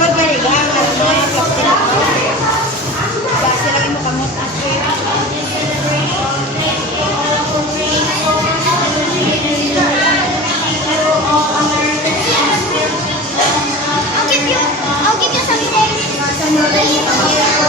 Sulod ba rin ang mga plastic na base lang mo kamot. I'll give you something.